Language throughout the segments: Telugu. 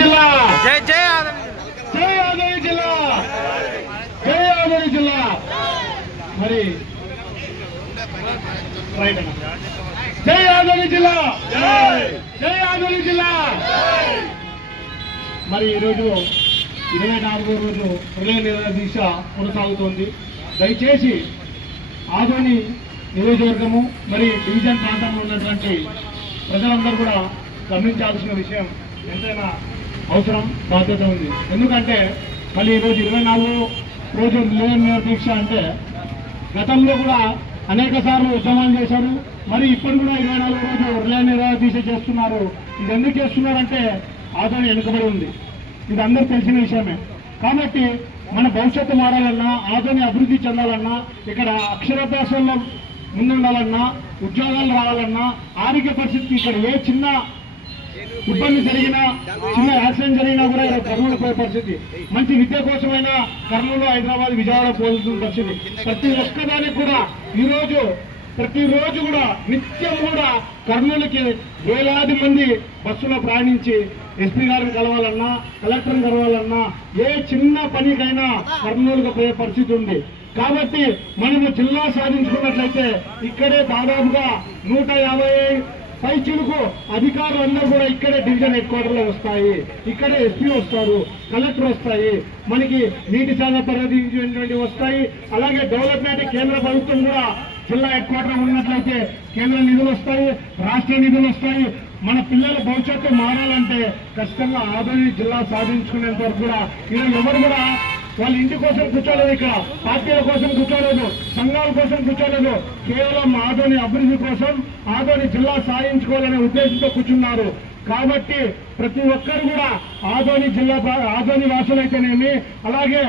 జిల్లా, జై జై జై ఆదోని జిల్లా, జై ఆదోని జిల్లా. మరి జై ఆదోని జిల్లా, జై ఆదోని జిల్లా. మరి ఈరోజు 24వ రోజు రిలే నిరాదీక్ష కొనసాగుతోంది. దయచేసి ఆదోని నియోజకవర్గము మరి డివిజన్ ప్రాంతంలో ఉన్నటువంటి ప్రజలందరూ కూడా గమనించాల్సిన విషయం ఎంతైనా అవసరం, బాధ్యత ఉంది. ఎందుకంటే మళ్ళీ ఈరోజు 24వ రోజు రిలే నిరాదీక్ష అంటే గతంలో కూడా అనేక సార్లు ఉద్యమాలు చేశారు. మరి ఇప్పుడు కూడా 24వ రోజు రిలే నిరాదీక్ష చేస్తున్నారు. ఇది ఎందుకు చేస్తున్నారంటే ఆదోని వెనుకబడి ఉంది, ఇది అందరూ తెలిసిన విషయమే. కాబట్టి మన భవిష్యత్తు మారాలన్నా, ఆదోని అభివృద్ధి చెందాలన్నా, ఇక్కడ అక్షరాభ్యాసంలో ముందుండాలన్నా, ఉద్యోగాలు రావాలన్నా, ఆరోగ్య పరిస్థితి ఇక్కడ ఏ చిన్న ఇబ్బంది జరిగినా, చిన్న యాక్సిడెంట్ జరిగినా కూడా ఇక్కడ కర్నూలు పోయే పరిస్థితి, మంచి విద్య కోసమైనా కర్నూలు, హైదరాబాద్, విజయవాడ పోవాల్సిన పరిస్థితి. ప్రతి ఒక్కదానికి కూడా ప్రతిరోజు కూడా నిత్యం కూడా కర్నూలుకి వేలాది మంది బస్సులో ప్రయాణించి ఎస్పీ గారిని కలవాలన్నా, కలెక్టర్ని కలవాలన్నా, ఏ చిన్న పనికైనా కర్నూలుకు పోయే పరిస్థితి ఉంది. కాబట్టి మనము జిల్లా సాధించుకున్నట్లయితే ఇక్కడే దాదాపుగా 150 పైచిలకు అధికారులు అందరూ కూడా ఇక్కడే డివిజన్ హెడ్ క్వార్టర్లో వస్తాయి, ఇక్కడే ఎస్పీ వస్తారు, కలెక్టర్ వస్తాయి, మనకి నీటి శాఖ పరిధించినటువంటి వస్తాయి. అలాగే డెవలప్మెంట్ కేంద్ర ప్రభుత్వం కూడా జిల్లా హెడ్ క్వార్టర్ ఉన్నట్లయితే కేంద్ర నిధులు వస్తాయి, రాష్ట్ర నిధులు వస్తాయి. మన పిల్లల భవిష్యత్తు మారాలంటే ఖచ్చితంగా ఆదోని జిల్లా సాధించుకునేంత వరకు కూడా ఈరోజు ఎవరు కూడా వాళ్ళ ఇంటి కోసం కూర్చోలేదు, ఇక్కడ పార్టీల కోసం కూర్చోలేదు, సంఘాల కోసం కూర్చోలేదు, కేవలం ఆదోని అభివృద్ధి కోసం, ఆదోని జిల్లా సాధించుకోవాలనే ఉద్దేశంతో కూర్చున్నారు. కాబట్టి ప్రతి ఒక్కరు కూడా ఆదోని జిల్లా, ఆదోని వాసులైతేనేమి, అలాగే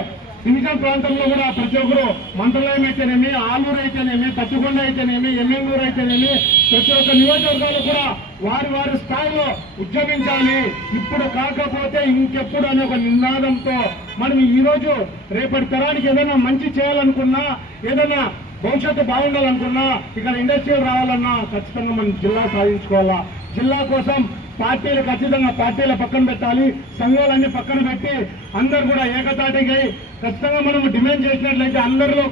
డివిజన్ ప్రాంతంలో కూడా ప్రతి ఒక్కరు మంత్రాలయం అయితేనేమి, ఆలూరు అయితేనేమి, పత్తికొండ అయితేనేమి, ఎమ్మెల్యూరు అయితేనేమి, ప్రతి ఒక్క నియోజకవర్గాలు కూడా వారి వారి స్థాయిలో ఉద్యమించాలి. ఇప్పుడు కాకపోతే ఇంకెప్పుడు అనే ఒక నినాదంతో మనం ఈరోజు రేపటి తరానికి ఏదైనా మంచి చేయాలనుకున్నా, ఏదైనా భవిష్యత్తు బాగుండాలనుకున్నా, ఇక్కడ ఇండస్ట్రీలు రావాలన్నా ఖచ్చితంగా మనం జిల్లా సాధించుకోవాలా. జిల్లా కోసం పార్టీలు ఖచ్చితంగా పార్టీల పక్కన పెట్టాలి, సంఘాలన్నీ పక్కన పెట్టి అందరు కూడా ఏకతాటికి ఖచ్చితంగా మనం డిమాండ్ చేసినట్లయితే అందరిలో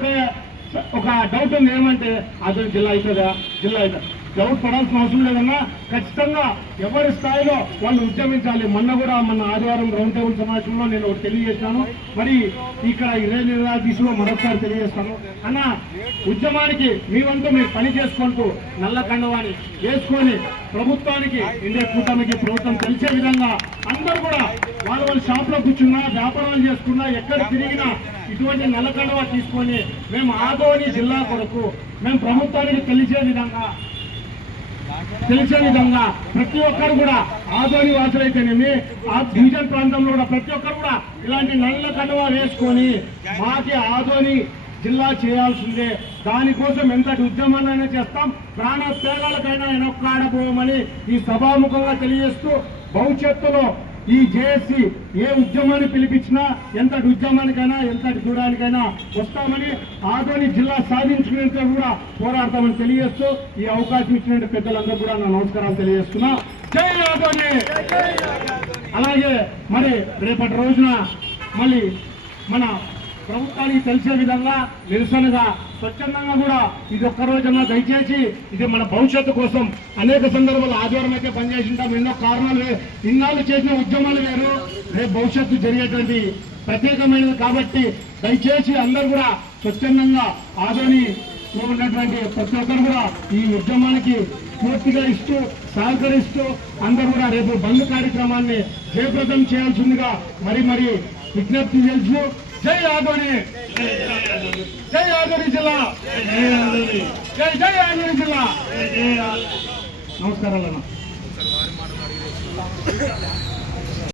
ఒక డౌట్ ఉంది, ఏమంటే అసలు జిల్లా అవుతుందా, జిల్లా అవుతుందా, డౌట్ పడాల్సిన అవసరం లేదన్నా. ఖచ్చితంగా ఎవరి స్థాయిలో వాళ్ళు ఉద్యమించాలి. మొన్న కూడా మన ఆదివారం రౌండ్ టేబుల్ సమావేశంలో నేను ఒకటి తెలియజేస్తాను, మరి ఇక్కడ ఇరవై నిరాదీక్షలో మరొకసారి తెలియజేస్తాను. అన్న, ఉద్యమానికి మీ వంతు మీరు పని చేసుకుంటూ నల్ల కండవాణి వేసుకొని ప్రభుత్వానికి, ఇండియా కూటమికి ప్రభుత్వం తెలిసే విధంగా అందరూ కూడా వాళ్ళ షాప్లో కూర్చున్నా, వ్యాపారాలు చేసుకున్నా, ఎక్కడ తిరిగినా ఇటువంటి నల్ల కండవా తీసుకొని మేము ఆదోని జిల్లా కొరకు మేము ప్రభుత్వానికి తెలిసే విధంగా ప్రతి ఒక్కరు కూడా ఆదోని వాసులైతేనేమి, ఆ డివిజన్ ప్రాంతంలో కూడా ప్రతి ఒక్కరు కూడా ఇలాంటి నల్ల కండువా వేసుకొని మాకి ఆదోని జిల్లా చేయాల్సిందే. దానికోసం ఎంతటి ఉద్యమాన్నైనా చేస్తాం, ప్రాణ త్యాగాలకైనా వెనక్కాడబోమని ఈ సభాముఖంగా తెలియజేస్తూ, భవిష్యత్తులో ఈ జేఏసీ ఏ ఉద్యమాన్ని పిలిపించినా, ఎంతటి ఉద్యమానికైనా, ఎంతటి దూరానికైనా వస్తామని, ఆదోని జిల్లా సాధించుకునేంత కూడా పోరాడతామని తెలియజేస్తూ ఈ అవకాశం ఇచ్చిన పెద్దలందరూ కూడా నా నమస్కారాలు తెలియజేస్తున్నా. జై ఆదోని. అలాగే మరి రేపటి రోజున మళ్ళీ మన ప్రభుత్వానికి తెలిసే విధంగా నిరసనగా స్వచ్ఛందంగా కూడా ఇది ఒక్క రోజున దయచేసి, ఇది మన భవిష్యత్తు కోసం అనేక సందర్భాలు ఆదివారం అయితే పనిచేసింటాం, ఎన్నో కారణాలు, ఇన్నాళ్ళు చేసిన ఉద్యమాలు వేరు, రేపు భవిష్యత్తు జరిగేటువంటి ప్రత్యేకమైనది. కాబట్టి దయచేసి అందరూ కూడా స్వచ్ఛందంగా ఆదోనిలో ఉన్నటువంటి ప్రతి ఒక్కరు కూడా ఈ ఉద్యమానికి పూర్తిగా ఇస్తూ సహకరిస్తూ అందరూ కూడా రేపు బంద్ కార్యక్రమాన్ని జయప్రదం చేయాల్సిందిగా మరి విజ్ఞప్తి చేస్తూ, జై ఆదోని, జై ఆదోని జిల్లా, జై ఆదోని జిల్లా. నమస్కారాలన్నా.